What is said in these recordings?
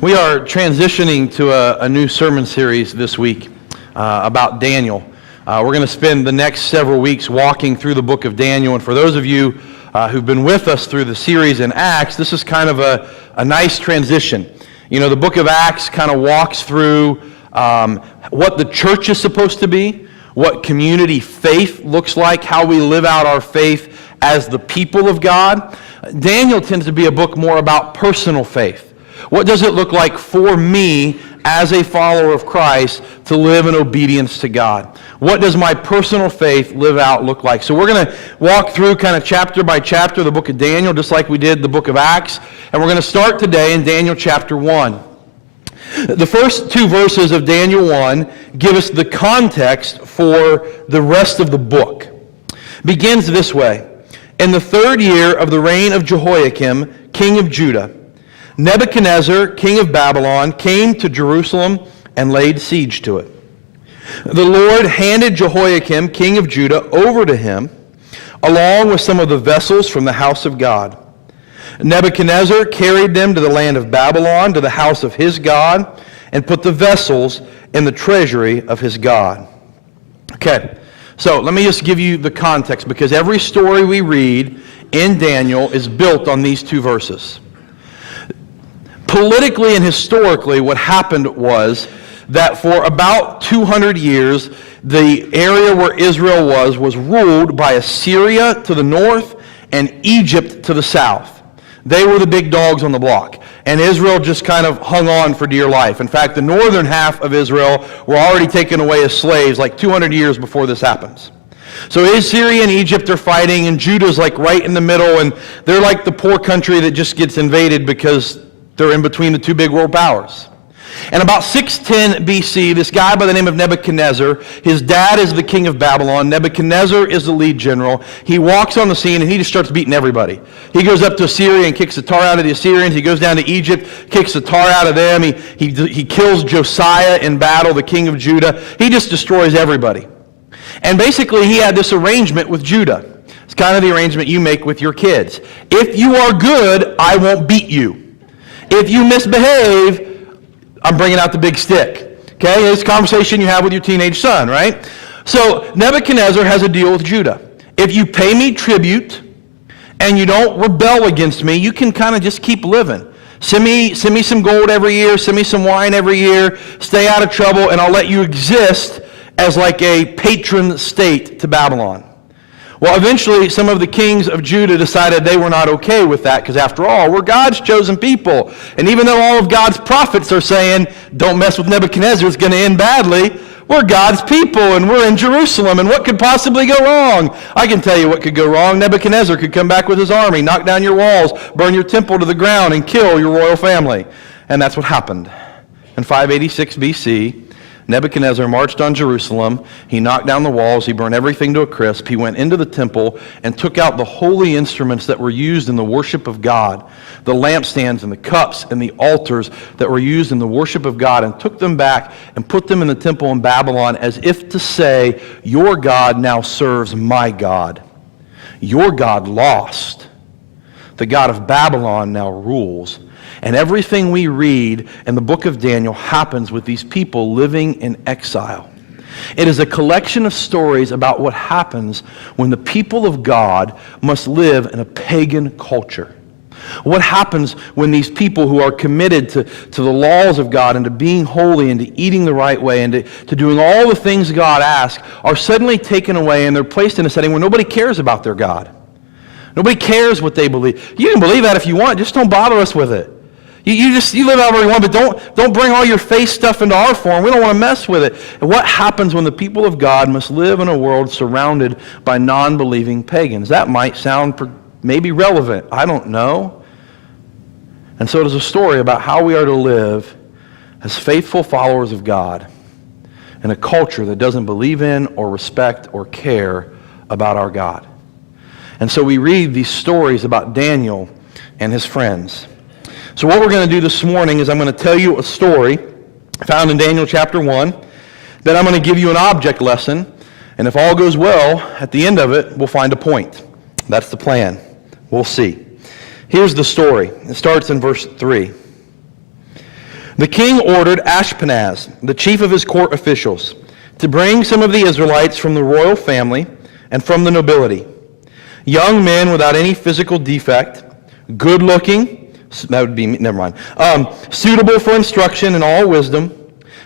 We are transitioning to a new sermon series this week about Daniel. We're going to spend the next several weeks walking through the book of Daniel, and for those of you who've been with us through the series in Acts, this is kind of a nice transition. You know, the book of Acts kind of walks through what the church is supposed to be, what community faith looks like, how we live out our faith as the people of God. Daniel tends to be a book more about personal faith. What does it look like for me as a follower of Christ to live in obedience to God? What does my personal faith look like? So we're going to walk through kind of chapter by chapter the book of Daniel, just like we did the book of Acts. And we're going to start today in Daniel chapter 1. The first two verses of Daniel 1 give us the context for the rest of the book. It begins this way. In the third year of the reign of Jehoiakim, king of Judah, Nebuchadnezzar, king of Babylon, came to Jerusalem and laid siege to it. The Lord handed Jehoiakim, king of Judah, over to him, along with some of the vessels from the house of God. Nebuchadnezzar carried them to the land of Babylon, to the house of his God, and put the vessels in the treasury of his God. Okay, so let me just give you the context, because every story we read in Daniel is built on these two verses. Politically and historically, what happened was that for about 200 years, the area where Israel was ruled by Assyria to the north and Egypt to the south. They were the big dogs on the block. And Israel just kind of hung on for dear life. In fact, the northern half of Israel were already taken away as slaves like 200 years before this happens. So Assyria and Egypt are fighting, and Judah's like right in the middle, and they're like the poor country that just gets invaded because they're in between the two big world powers. And about 610 BC, this guy by the name of Nebuchadnezzar, his dad is the king of Babylon. Nebuchadnezzar is the lead general. He walks on the scene and he just starts beating everybody. He goes up to Assyria and kicks the tar out of the Assyrians. He goes down to Egypt, kicks the tar out of them. He kills Josiah in battle, the king of Judah. He just destroys everybody. And basically he had this arrangement with Judah. It's kind of the arrangement you make with your kids. If you are good, I won't beat you. If you misbehave, I'm bringing out the big stick. Okay, it's a conversation you have with your teenage son, right? So Nebuchadnezzar has a deal with Judah. If you pay me tribute and you don't rebel against me, you can kind of just keep living. Send me some gold every year, send me some wine every year, stay out of trouble, and I'll let you exist as like a patron state to Babylon. Well, eventually, some of the kings of Judah decided they were not okay with that, because after all, we're God's chosen people. And even though all of God's prophets are saying, don't mess with Nebuchadnezzar, it's going to end badly, we're God's people, and we're in Jerusalem, and what could possibly go wrong? I can tell you what could go wrong. Nebuchadnezzar could come back with his army, knock down your walls, burn your temple to the ground, and kill your royal family. And that's what happened. In 586 BC, Nebuchadnezzar marched on Jerusalem. He knocked down the walls. He burned everything to a crisp. He went into the temple and took out the holy instruments that were used in the worship of God, the lampstands and the cups and the altars that were used in the worship of God, and took them back and put them in the temple in Babylon, as if to say, your God now serves my God. Your God lost. The God of Babylon now rules. And everything we read in the book of Daniel happens with these people living in exile. It is a collection of stories about what happens when the people of God must live in a pagan culture. What happens when these people who are committed to the laws of God and to being holy and to eating the right way and to doing all the things God asks are suddenly taken away, and they're placed in a setting where nobody cares about their God. Nobody cares what they believe. You can believe that if you want, just don't bother us with it. You live however you want, but don't bring all your face stuff into our form. We don't want to mess with it. And what happens when the people of God must live in a world surrounded by non-believing pagans? That might sound maybe relevant. I don't know. And so it is a story about how we are to live as faithful followers of God in a culture that doesn't believe in or respect or care about our God. And so we read these stories about Daniel and his friends. So what we're going to do this morning is I'm going to tell you a story found in Daniel chapter 1. Then I'm going to give you an object lesson. And if all goes well, at the end of it, we'll find a point. That's the plan. We'll see. Here's the story. It starts in verse 3. The king ordered Ashpenaz, the chief of his court officials, to bring some of the Israelites from the royal family and from the nobility, young men without any physical defect, good-looking, suitable for instruction in all wisdom,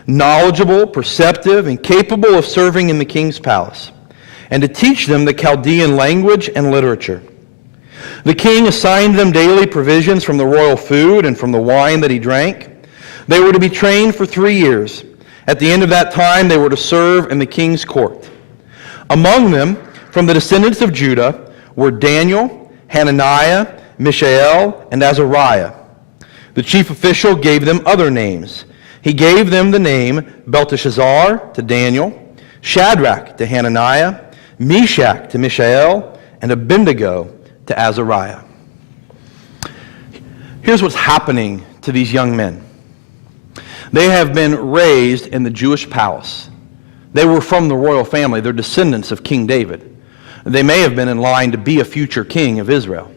knowledgeable, perceptive, and capable of serving in the king's palace, and to teach them the Chaldean language and literature. The king assigned them daily provisions from the royal food and from the wine that he drank. They were to be trained for 3 years. At the end of that time, they were to serve in the king's court. Among them, from the descendants of Judah, were Daniel, Hananiah, Mishael, and Azariah. The chief official gave them other names. He gave them the name Belteshazzar to Daniel, Shadrach to Hananiah, Meshach to Mishael, and Abednego to Azariah. Here's what's happening to these young men. They have been raised in the Jewish palace. They were from the royal family. They're descendants of King David. They may have been in line to be a future king of Israel.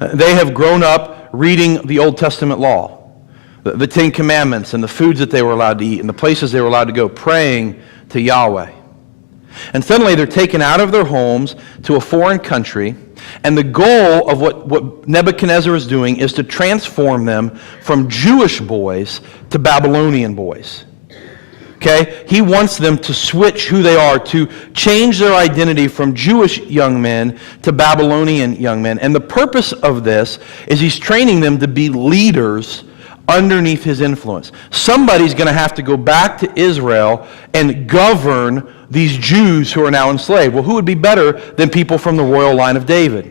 They have grown up reading the Old Testament law, the Ten Commandments, and the foods that they were allowed to eat, and the places they were allowed to go, praying to Yahweh. And suddenly they're taken out of their homes to a foreign country, and the goal of what Nebuchadnezzar is doing is to transform them from Jewish boys to Babylonian boys. Okay? He wants them to switch who they are, to change their identity from Jewish young men to Babylonian young men. And the purpose of this is he's training them to be leaders underneath his influence. Somebody's going to have to go back to Israel and govern these Jews who are now enslaved. Well, who would be better than people from the royal line of David?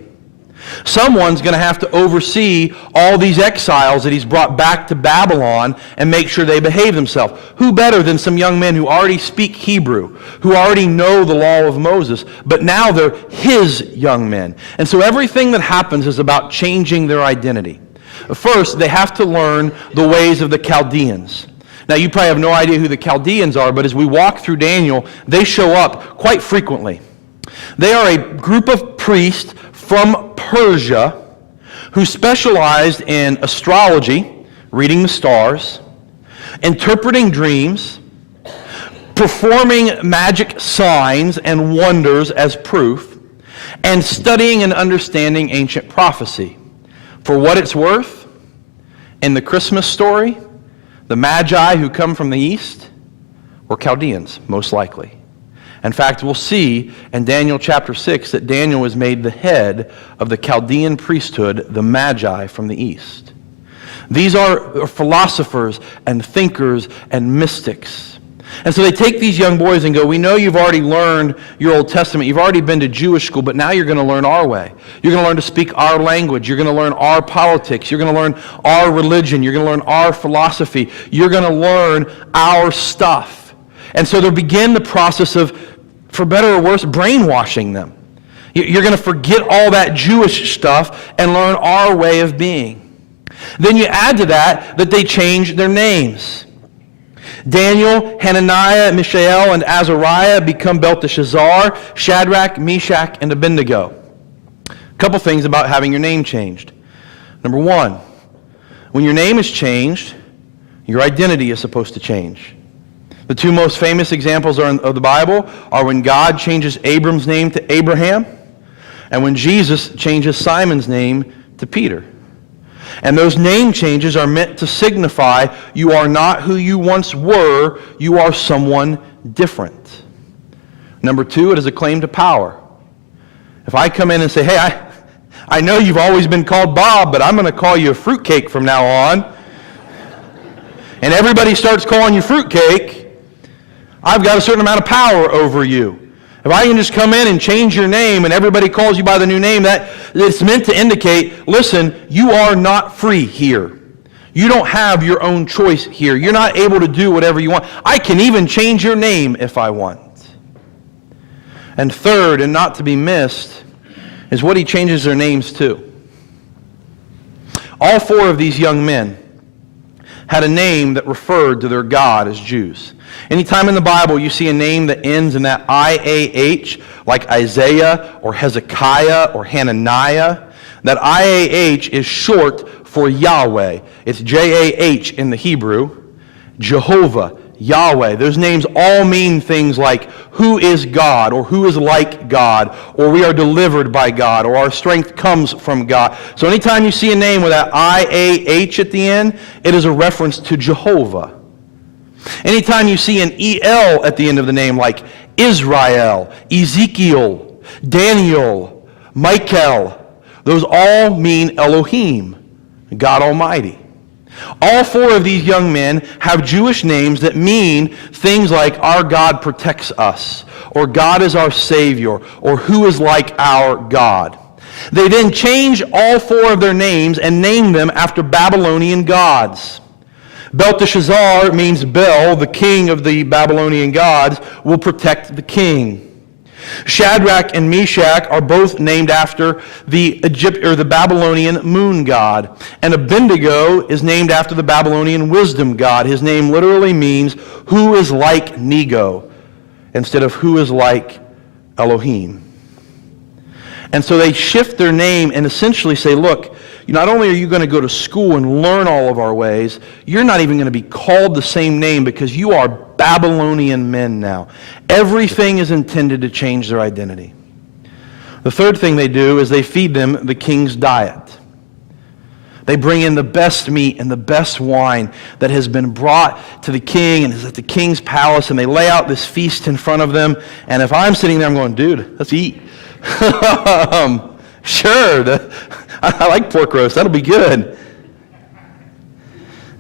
Someone's going to have to oversee all these exiles that he's brought back to Babylon and make sure they behave themselves. Who better than some young men who already speak Hebrew, who already know the law of Moses, but now they're his young men. And so everything that happens is about changing their identity. First, they have to learn the ways of the Chaldeans. Now, you probably have no idea who the Chaldeans are, but as we walk through Daniel, they show up quite frequently. They are a group of priests from Persia who specialized in astrology, reading the stars, interpreting dreams, performing magic signs and wonders as proof, and studying and understanding ancient prophecy. For what it's worth, in the Christmas story, the Magi who come from the east were Chaldeans, most likely. In fact, we'll see in Daniel chapter 6 that Daniel was made the head of the Chaldean priesthood, the Magi from the east. These are philosophers and thinkers and mystics. And so they take these young boys and go, we know you've already learned your Old Testament. You've already been to Jewish school, but now you're going to learn our way. You're going to learn to speak our language. You're going to learn our politics. You're going to learn our religion. You're going to learn our philosophy. You're going to learn our stuff. And so they'll begin the process of, for better or worse, brainwashing them. You're going to forget all that Jewish stuff and learn our way of being. Then you add to that they change their names. Daniel, Hananiah, Mishael, and Azariah become Belteshazzar, Shadrach, Meshach, and Abednego. A couple things about having your name changed. Number one, when your name is changed, your identity is supposed to change. The two most famous examples of the Bible are when God changes Abram's name to Abraham, and when Jesus changes Simon's name to Peter. And those name changes are meant to signify you are not who you once were, you are someone different. Number two, it is a claim to power. If I come in and say, hey, I know you've always been called Bob, but I'm going to call you a fruitcake from now on, and everybody starts calling you fruitcake, I've got a certain amount of power over you. If I can just come in and change your name and everybody calls you by the new name, it's meant to indicate, listen, you are not free here. You don't have your own choice here. You're not able to do whatever you want. I can even change your name if I want. And third, and not to be missed, is what he changes their names to. All four of these young men had a name that referred to their God as Jews. Anytime in the Bible you see a name that ends in that IAH, like Isaiah or Hezekiah or Hananiah, that IAH is short for Yahweh. It's JAH in the Hebrew, Jehovah, Yahweh. Those names all mean things like who is God, or who is like God, or we are delivered by God, or our strength comes from God. So anytime you see a name with that I-A-H at the end, it is a reference to Jehovah. Anytime you see an E-L at the end of the name, like Israel, Ezekiel, Daniel, Michael, those all mean Elohim, God Almighty. All four of these young men have Jewish names that mean things like our God protects us, or God is our Savior, or who is like our God. They then change all four of their names and name them after Babylonian gods. Belteshazzar means Bel, the king of the Babylonian gods, will protect the king. Shadrach and Meshach are both named after the Babylonian moon god. And Abednego is named after the Babylonian wisdom god. His name literally means who is like Nego, instead of who is like Elohim. And so they shift their name and essentially say, look, not only are you going to go to school and learn all of our ways, you're not even going to be called the same name because you are Babylonian men now. Everything is intended to change their identity. The third thing they do is they feed them the king's diet. They bring in the best meat and the best wine that has been brought to the king and is at the king's palace, and they lay out this feast in front of them. And if I'm sitting there, I'm going, dude, let's eat. Sure, I like pork roast. That'll be good.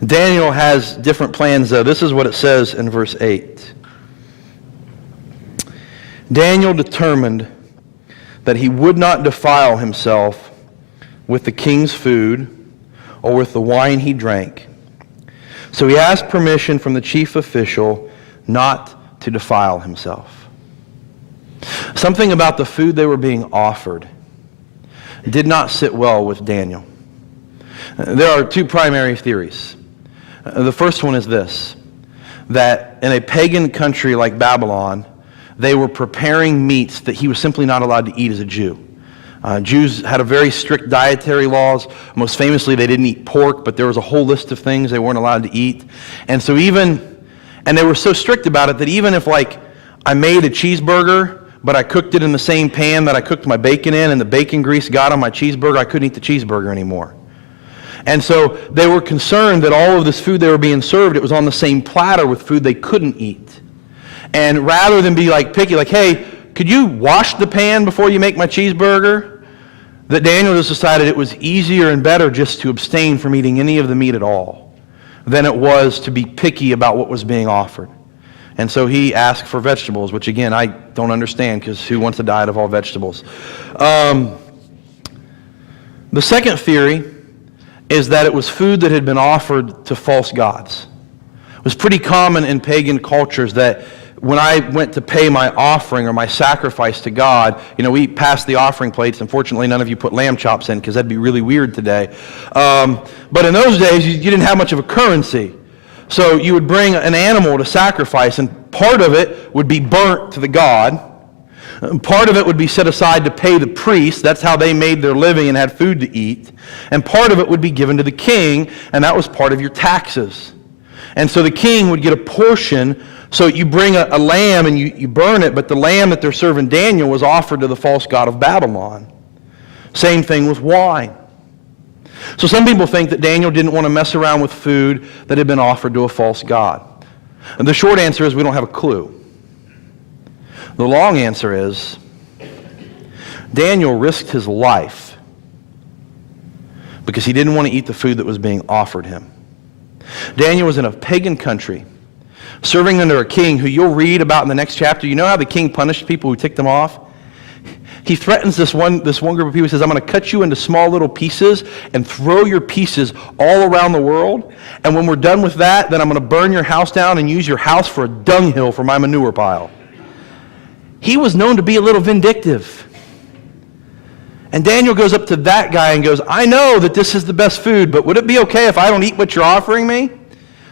Daniel has different plans, though. This is what it says in verse 8. Daniel determined that he would not defile himself with the king's food or with the wine he drank. So he asked permission from the chief official not to defile himself. Something about the food they were being offered did not sit well with Daniel. There are two primary theories. The first one is this, that in a pagan country like Babylon, they were preparing meats that he was simply not allowed to eat as a Jew. Jews had a very strict dietary laws. Most famously, they didn't eat pork, but there was a whole list of things they weren't allowed to eat. And they were so strict about it that even if I made a cheeseburger, but I cooked it in the same pan that I cooked my bacon in, and the bacon grease got on my cheeseburger, I couldn't eat the cheeseburger anymore. And so they were concerned that all of this food they were being served, it was on the same platter with food they couldn't eat. And rather than be picky, hey, could you wash the pan before you make my cheeseburger? That Daniel just decided it was easier and better just to abstain from eating any of the meat at all than it was to be picky about what was being offered. And so he asked for vegetables, which again, I don't understand, because who wants a diet of all vegetables? The second theory is that it was food that had been offered to false gods. It was pretty common in pagan cultures that when I went to pay my offering or my sacrifice to God, we passed the offering plates. Unfortunately, none of you put lamb chops in because that'd be really weird today. But in those days, you didn't have much of a currency. So you would bring an animal to sacrifice, and part of it would be burnt to the god. Part of it would be set aside to pay the priest. That's how they made their living and had food to eat. And part of it would be given to the king, and that was part of your taxes. And so the king would get a portion. So you bring a lamb and you burn it, but the lamb that they're serving Daniel was offered to the false god of Babylon. Same thing with wine. So some people think that Daniel didn't want to mess around with food that had been offered to a false god. And the short answer is we don't have a clue. The long answer is Daniel risked his life because he didn't want to eat the food that was being offered him. Daniel was in a pagan country, serving under a king who you'll read about in the next chapter. You know how the king punished people who ticked him off? He threatens this one group of people. He says, I'm going to cut you into small little pieces and throw your pieces all around the world. And when we're done with that, then I'm going to burn your house down and use your house for a dunghill for my manure pile. He was known to be a little vindictive. And Daniel goes up to that guy and goes, I know that this is the best food, but would it be okay if I don't eat what you're offering me?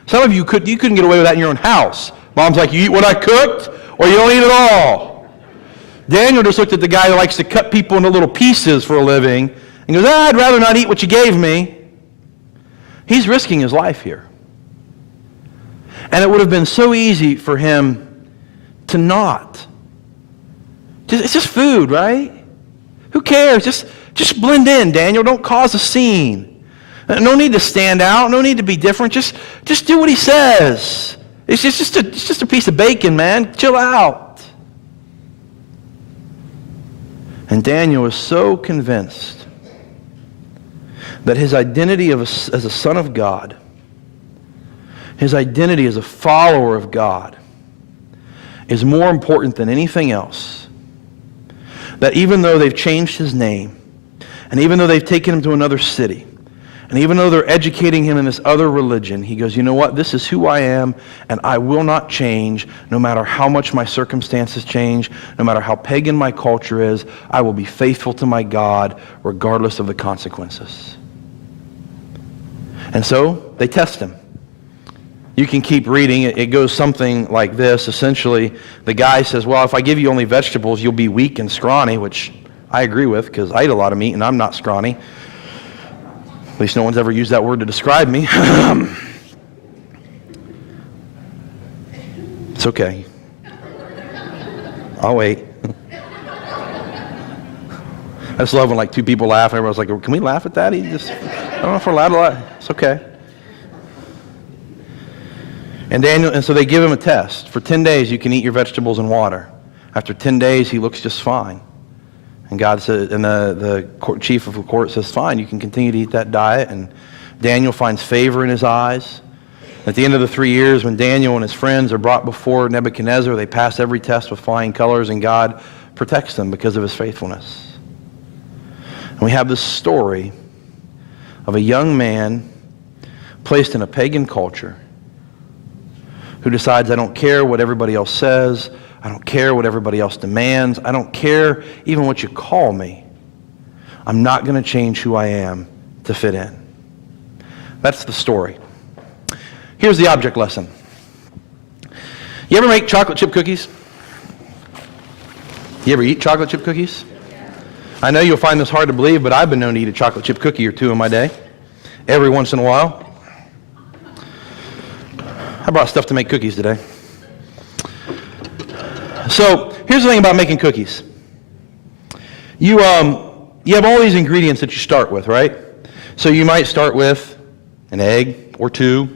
Some of you couldn't get away with that in your own house. Mom's like, you eat what I cooked, or you don't eat it all. Daniel just looked at the guy who likes to cut people into little pieces for a living and goes, I'd rather not eat what you gave me. He's risking his life here. And it would have been so easy for him to not. It's just food, right? Who cares? Just blend in, Daniel. Don't cause a scene. No need to stand out. No need to be different. Just do what he says. It's just a piece of bacon, man. Chill out. And Daniel was so convinced that his identity as a son of God, his identity as a follower of God, is more important than anything else. That even though they've changed his name, and even though they've taken him to another city, and even though they're educating him in this other religion, he goes, you know what? This is who I am, and I will not change no matter how much my circumstances change, no matter how pagan my culture is. I will be faithful to my God regardless of the consequences. And so they test him. You can keep reading. It goes something like this. Essentially, the guy says, well, if I give you only vegetables, you'll be weak and scrawny, which I agree with because I eat a lot of meat and I'm not scrawny. At least no one's ever used that word to describe me. It's okay. I'll wait. I just love when like two people laugh and everyone's like, can we laugh at that? I don't know if we're allowed to laugh. It's okay. And so they give him a test. For 10 days, you can eat your vegetables and water. After 10 days, he looks just fine. And God says, and the chief of the court says, fine, you can continue to eat that diet. And Daniel finds favor in his eyes. At the end of the 3 years, when Daniel and his friends are brought before Nebuchadnezzar, they pass every test with flying colors, and God protects them because of his faithfulness. And we have this story of a young man placed in a pagan culture who decides, I don't care what everybody else says. I don't care what everybody else demands. I don't care even what you call me. I'm not going to change who I am to fit in. That's the story. Here's the object lesson. You ever make chocolate chip cookies? You ever eat chocolate chip cookies? I know you'll find this hard to believe, but I've been known to eat a chocolate chip cookie or two in my day, every once in a while. I brought stuff to make cookies today. So here's the thing about making cookies. You have all these ingredients that you start with, right? So you might start with an egg or two.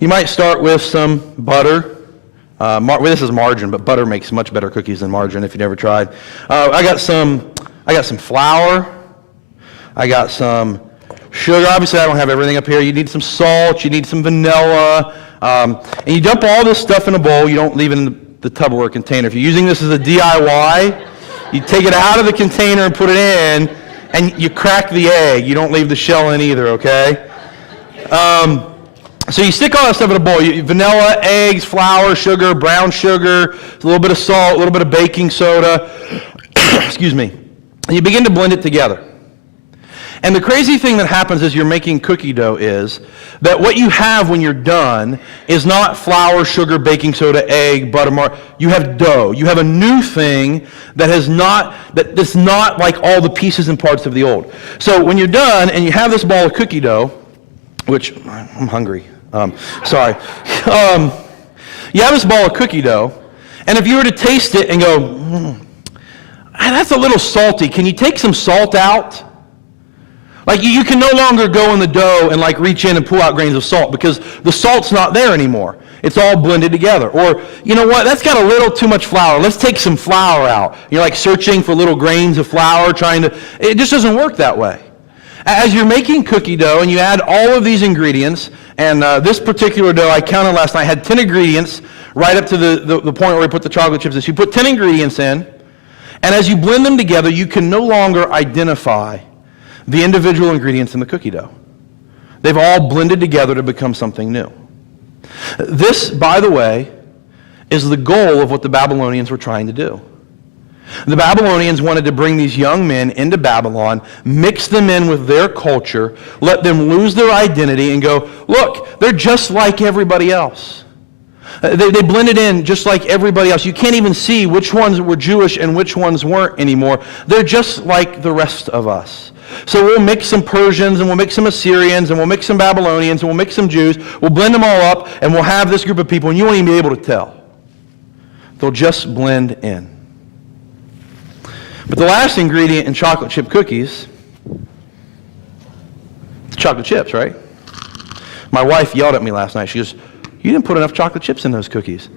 You might start with some butter. This is margarine, but butter makes much better cookies than margarine if you've never tried. I got some flour. I got some sugar. Obviously, I don't have everything up here. You need some salt. You need some vanilla. And you dump all this stuff in a bowl. You don't leave it in the Tupperware container. If you're using this as a DIY, you take it out of the container and put it in, and you crack the egg. You don't leave the shell in either, okay? So you stick all that stuff in a bowl. Vanilla, eggs, flour, sugar, brown sugar, a little bit of salt, a little bit of baking soda. Excuse me. And you begin to blend it together. And the crazy thing that happens as you're making cookie dough is that what you have when you're done is not flour, sugar, baking soda, egg, butter, you have dough. You have a new thing that's not like all the pieces and parts of the old. So when you're done and you have this ball of cookie dough, which I'm hungry. Sorry. You have this ball of cookie dough, and if you were to taste it and go, that's a little salty. Can you take some salt out? Like you can no longer go in the dough and like reach in and pull out grains of salt because the salt's not there anymore. It's all blended together. Or, you know what, that's got a little too much flour. Let's take some flour out. You're like searching for little grains of flour, it just doesn't work that way. As you're making cookie dough and you add all of these ingredients, and this particular dough I counted last night had 10 ingredients right up to the point where we put the chocolate chips in. So you put 10 ingredients in, and as you blend them together, you can no longer identify the individual ingredients in the cookie dough. They've all blended together to become something new. This, by the way, is the goal of what the Babylonians were trying to do. The Babylonians wanted to bring these young men into Babylon, mix them in with their culture, let them lose their identity and go, look, they're just like everybody else. They blended in just like everybody else. You can't even see which ones were Jewish and which ones weren't anymore. They're just like the rest of us. So we'll mix some Persians, and we'll mix some Assyrians, and we'll mix some Babylonians, and we'll mix some Jews. We'll blend them all up, and we'll have this group of people, and you won't even be able to tell. They'll just blend in. But the last ingredient in chocolate chip cookies is chocolate chips, right? My wife yelled at me last night. She goes, "You didn't put enough chocolate chips in those cookies."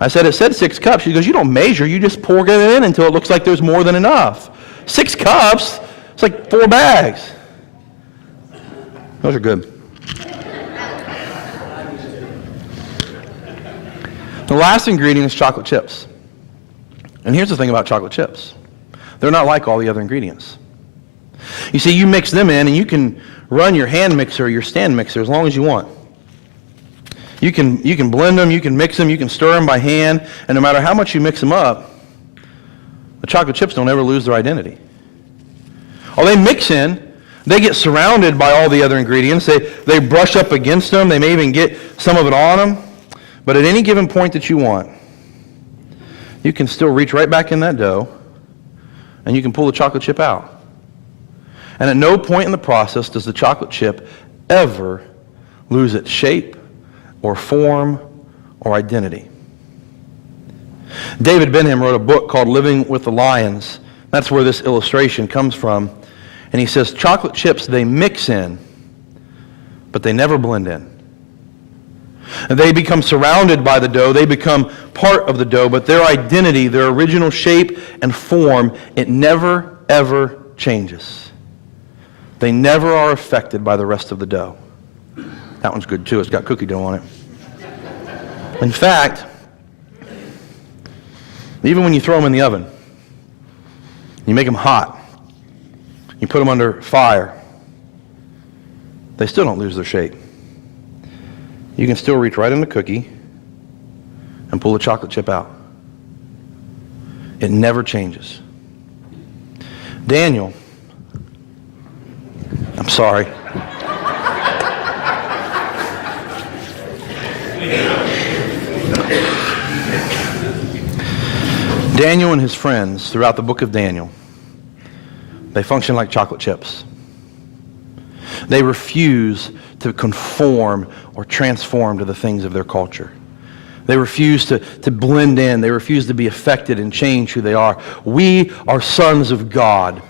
I said, "It said 6 cups. She goes, "You don't measure. You just pour it in until it looks like there's more than enough. 6 cups? It's like 4 bags." Those are good. The last ingredient is chocolate chips. And here's the thing about chocolate chips. They're not like all the other ingredients. You see, you mix them in, and you can run your hand mixer or your stand mixer as long as you want. You can blend them, you can mix them, you can stir them by hand, and no matter how much you mix them up, the chocolate chips don't ever lose their identity. Oh, they mix in, they get surrounded by all the other ingredients, they brush up against them, they may even get some of it on them, but at any given point that you want, you can still reach right back in that dough, and you can pull the chocolate chip out. And at no point in the process does the chocolate chip ever lose its shape or form or identity. David Benham wrote a book called Living with the Lions. That's where this illustration comes from. And he says, chocolate chips, they mix in, but they never blend in. And they become surrounded by the dough. They become part of the dough, but their identity, their original shape and form, it never, ever changes. They never are affected by the rest of the dough. That one's good too. It's got cookie dough on it. In fact, even when you throw them in the oven, you make them hot, you put them under fire, they still don't lose their shape. You can still reach right in the cookie and pull the chocolate chip out. It never changes. Daniel, I'm sorry. Daniel and his friends throughout the book of Daniel, they function like chocolate chips. They refuse to conform or transform to the things of their culture. They refuse to blend in. They refuse to be affected and change who they are. We are sons of God.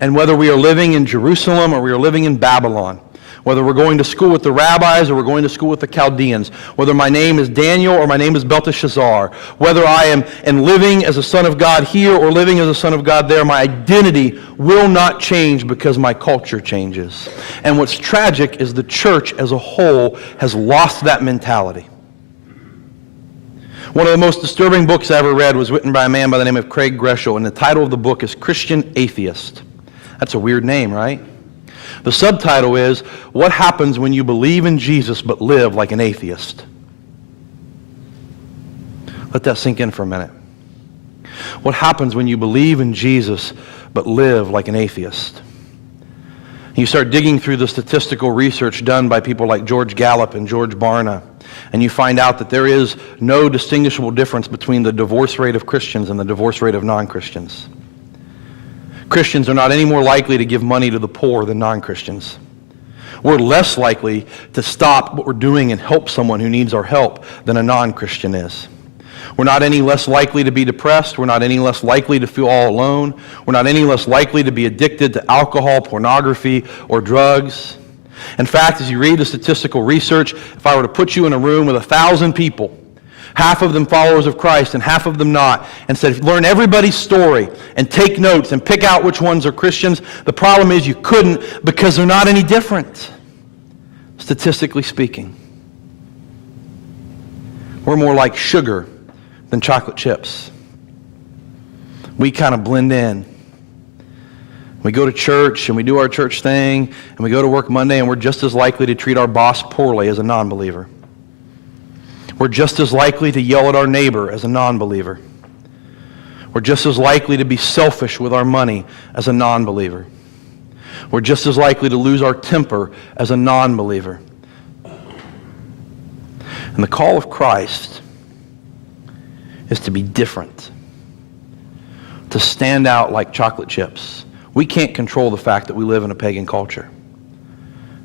And whether we are living in Jerusalem or we are living in Babylon, whether we're going to school with the rabbis or we're going to school with the Chaldeans, whether my name is Daniel or my name is Belteshazzar, whether I am living as a son of God here or living as a son of God there, my identity will not change because my culture changes. And what's tragic is the church as a whole has lost that mentality. One of the most disturbing books I ever read was written by a man by the name of Craig Groeschel, and the title of the book is Christian Atheist. That's a weird name, right? The subtitle is, What Happens When You Believe in Jesus but Live Like an Atheist? Let that sink in for a minute. What happens when you believe in Jesus but live like an atheist? You start digging through the statistical research done by people like George Gallup and George Barna, and you find out that there is no distinguishable difference between the divorce rate of Christians and the divorce rate of non-Christians. Christians are not any more likely to give money to the poor than non-Christians. We're less likely to stop what we're doing and help someone who needs our help than a non-Christian is. We're not any less likely to be depressed. We're not any less likely to feel all alone. We're not any less likely to be addicted to alcohol, pornography, or drugs. In fact, as you read the statistical research, if I were to put you in a room with 1,000 people, half of them followers of Christ and half of them not, and said, learn everybody's story and take notes and pick out which ones are Christians, the problem is you couldn't because they're not any different, statistically speaking. We're more like sugar than chocolate chips. We kind of blend in. We go to church and we do our church thing and we go to work Monday and we're just as likely to treat our boss poorly as a non-believer. We're just as likely to yell at our neighbor as a non-believer. We're just as likely to be selfish with our money as a non-believer. We're just as likely to lose our temper as a non-believer. And the call of Christ is to be different, to stand out like chocolate chips. We can't control the fact that we live in a pagan culture,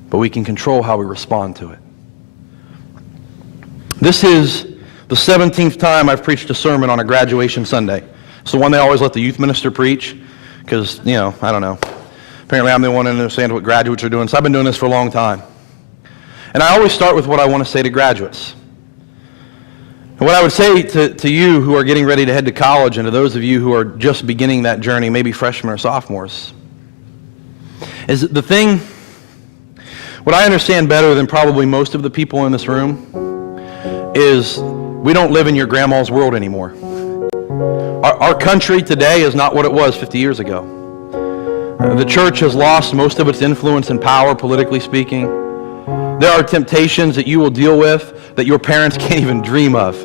but we can control how we respond to it. This is the 17th time I've preached a sermon on a graduation Sunday. It's the one they always let the youth minister preach because, I don't know. Apparently I'm the one that understands what graduates are doing, so I've been doing this for a long time. And I always start with what I want to say to graduates. And what I would say to you who are getting ready to head to college and to those of you who are just beginning that journey, maybe freshmen or sophomores, is the thing, what I understand better than probably most of the people in this room is we don't live in your grandma's world anymore. Our country today is not what it was 50 years ago. The church has lost most of its influence and power, politically speaking. There are temptations that you will deal with that your parents can't even dream of.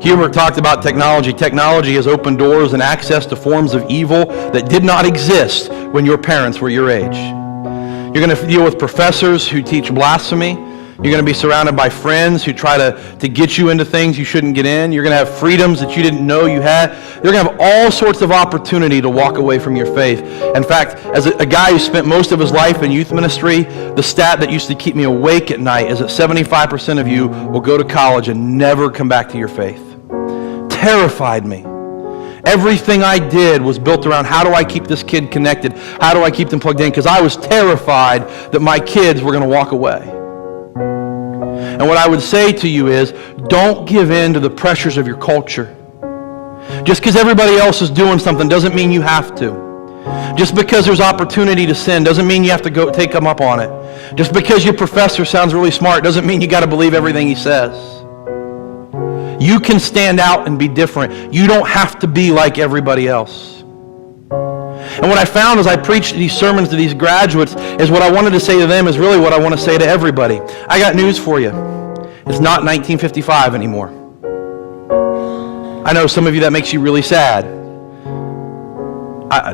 Hubert talked about technology. Technology has opened doors and access to forms of evil that did not exist when your parents were your age. You're going to deal with professors who teach blasphemy. You're going to be surrounded by friends who try to get you into things you shouldn't get in. You're going to have freedoms that you didn't know you had. You're going to have all sorts of opportunity to walk away from your faith. In fact, as a guy who spent most of his life in youth ministry, the stat that used to keep me awake at night is that 75% of you will go to college and never come back to your faith. Terrified me. Everything I did was built around how do I keep this kid connected? How do I keep them plugged in? Because I was terrified that my kids were going to walk away. And what I would say to you is, don't give in to the pressures of your culture. Just because everybody else is doing something doesn't mean you have to. Just because there's opportunity to sin doesn't mean you have to go take them up on it. Just because your professor sounds really smart doesn't mean you got to believe everything he says. You can stand out and be different. You don't have to be like everybody else. And what I found as I preached these sermons to these graduates is what I wanted to say to them is really what I want to say to everybody. I got news for you. It's not 1955 anymore. I know some of you that makes you really sad.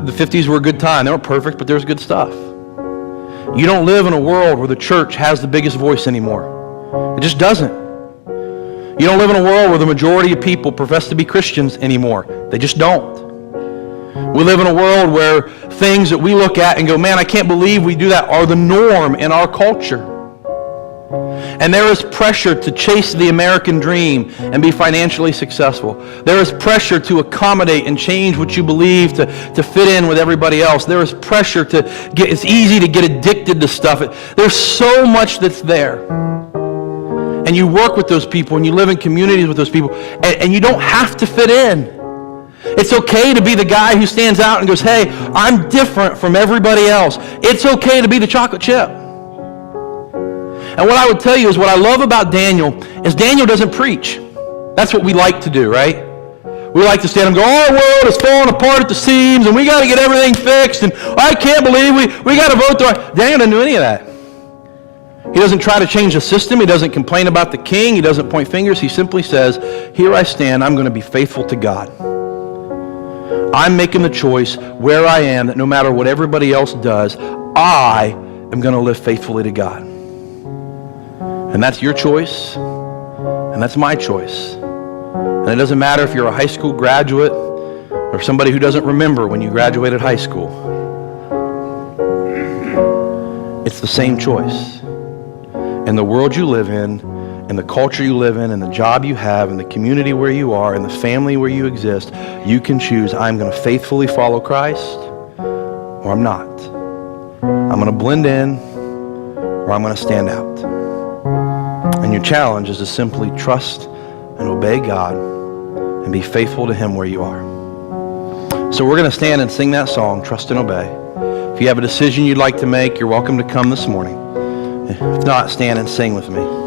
The 50s were a good time. They weren't perfect, but there's good stuff. You don't live in a world where the church has the biggest voice anymore. It just doesn't. You don't live in a world where the majority of people profess to be Christians anymore. They just don't. We live in a world where things that we look at and go, man, I can't believe we do that, are the norm in our culture. And there is pressure to chase the American dream and be financially successful. There is pressure to accommodate and change what you believe to fit in with everybody else. There is pressure it's easy to get addicted to stuff. There's so much that's there. And you work with those people and you live in communities with those people, and you don't have to fit in. It's okay to be the guy who stands out and goes, hey, I'm different from everybody else. It's okay to be the chocolate chip. And what I would tell you is what I love about Daniel is Daniel doesn't preach. That's what we like to do, right? We like to stand and go, our world is falling apart at the seams and we got to get everything fixed and I can't believe we got to vote. Daniel doesn't do any of that. He doesn't try to change the system. He doesn't complain about the king. He doesn't point fingers. He simply says, here I stand. I'm going to be faithful to God. I'm making the choice where I am that no matter what everybody else does, I am going to live faithfully to God. And that's your choice, and that's my choice. And it doesn't matter if you're a high school graduate or somebody who doesn't remember when you graduated high school. It's the same choice. In the world you live in the culture you live in the job you have, and the community where you are, and the family where you exist, you can choose, I'm going to faithfully follow Christ, or I'm not. I'm going to blend in, or I'm going to stand out. And your challenge is to simply trust and obey God and be faithful to Him where you are. So we're going to stand and sing that song, Trust and Obey. If you have a decision you'd like to make, you're welcome to come this morning. If not, stand and sing with me.